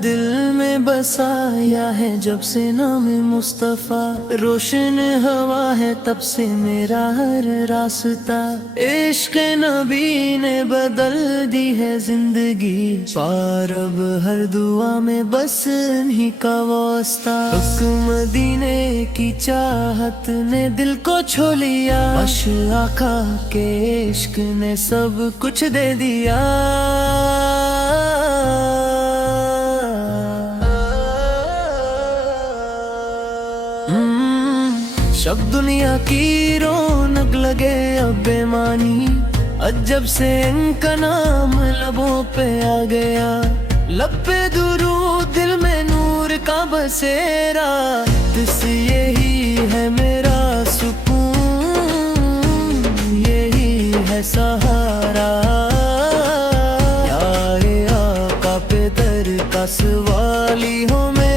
दिल में बसाया है जब से नाम मुस्तफा, रोशन हवा है तब से मेरा हर रास्ता। इश्क नबी ने बदल दी है जिंदगी, पार अब हर दुआ में बस इन्हीं का वास्ता। मदीने की चाहत ने दिल को छू लिया, आका के इश्क ने सब कुछ दे दिया। शब दुनिया की रौनक लगे अब बेमानी, अजब से इनका नाम लबों पे आ गया। लब पे दुरूद दिल में नूर का बसेरा, दिस यही है मेरा सुकून, यही है सहारा। यारे आका पे दर का सवाली हो मैं,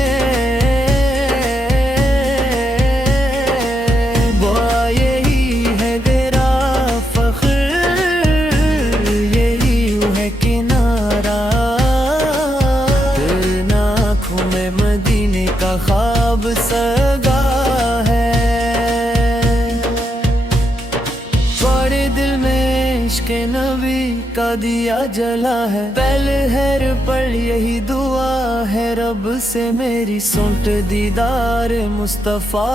मदीने का ख्वाब सगा है। बड़े दिल में इश्क नबी का दिया जला है, पहले हैर पर यही दुआ है रब से मेरी सुंट दीदार मुस्तफा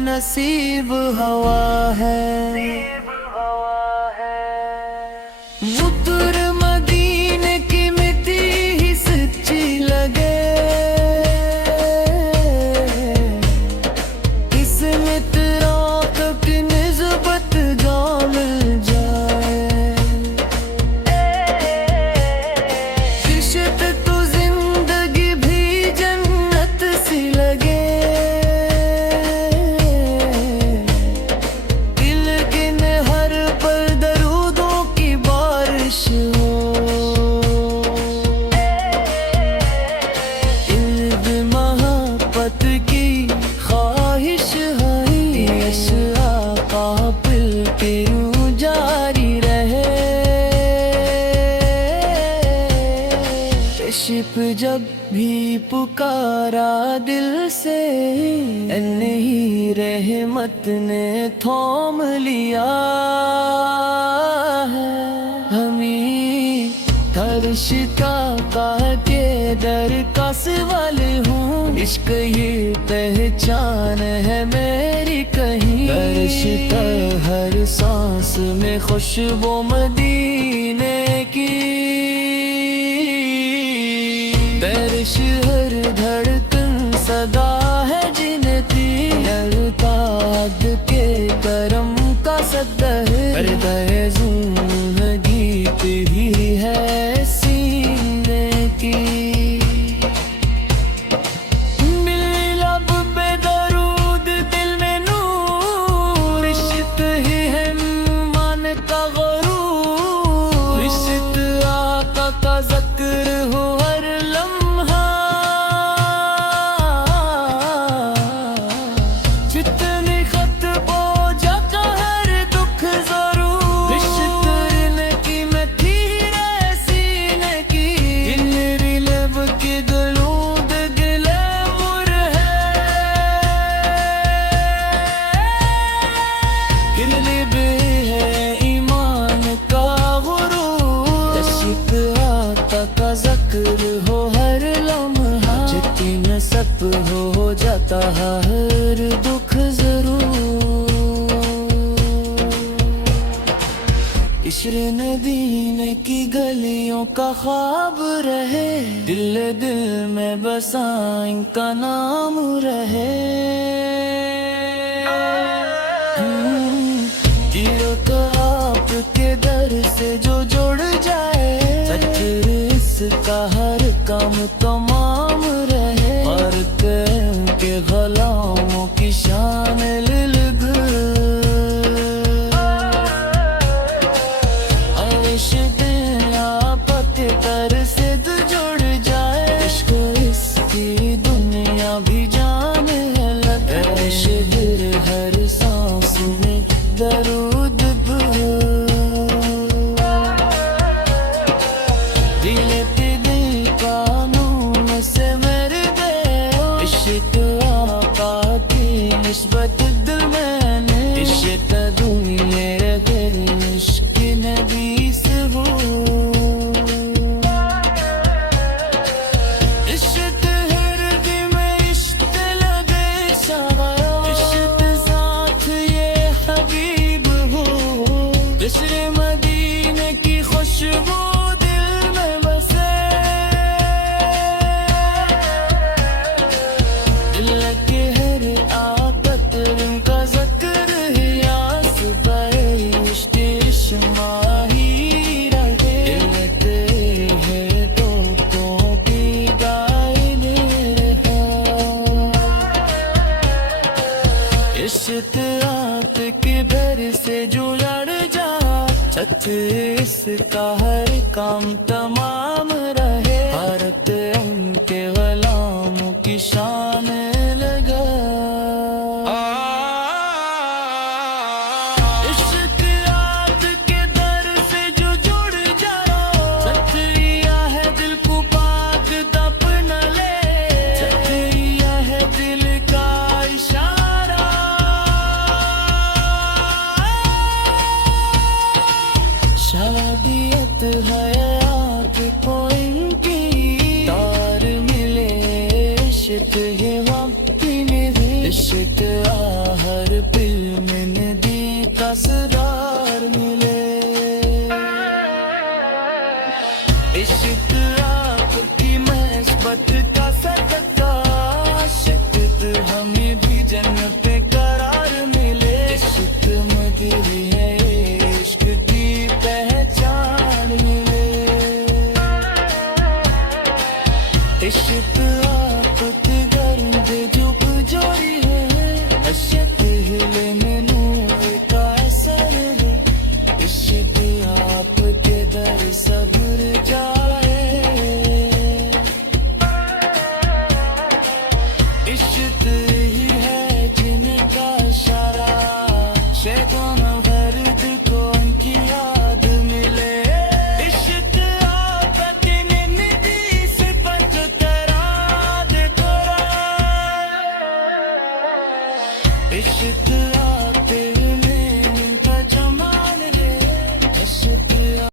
नसीब हवा है। मुद्र मदीने की मिट्टी ही सच्ची लगे, शिप जब भी पुकारा दिल से, नहीं रहमत ने थोम लिया है। हमें फरिश्ता का के दर का सवाल हूँ, इश्क ये पहचान है मेरी कहीं। फरिश्ता हर सांस में खुशबू मदीने की, दर्श हर धड़कन सदा है जिनती। अल्ताद के करम का सदर है, गीत भी है सीने की। लब पे दरूद दिल में नूर, इश्क ही है मान का गुरूर। इश्क आका का ज़िक्र हो हो हर लम्हा, जितनी नसब हो जाता हर दुख जरूर। इश्क नदीने की गलियों का ख्वाब रहे, दिल दिल में बसा इनका नाम रहे। तो आपके दर से जो जुड़ जाए, इसका हर काम तमाम रहे। और के गलामों की शान लिलग, आतिश दिल आपत तरस जी लेते दिल कानून से मेरे दे इश्क आका की निस्बत दिल मैंने इश्क दुनिया रहे इश्क नबी से हो इश्क हृदय में इश्क लगे शाया इश्क साथ ये हबीब हो बिसरे मदीने की खुशबू दिल में बसे दिल के हर आदत का जिक्र है आस पाए इश्क इश्माही रहे लेते हैं तो की गाय दे रहा इश्क आपके घर से जो लड़ जा सच इसका हर काम तमाम रहे भारत उनके गुलामों की शान लगा इश्क आपके दर से जो जुड़ जाओ सच्चिया है दिल को पाक तप न ले सच्चिया है दिल का इशारा शादियत हयात को इनकी तार मिले इश्क है वक्त में इश्क हर पिल में नदी का सरार मिले इश्क आपकी महबत का सदका शक्त हमें भी जन्नत पे करार मिले इश्क मदरी है इश्क की पहचान मिले इश्क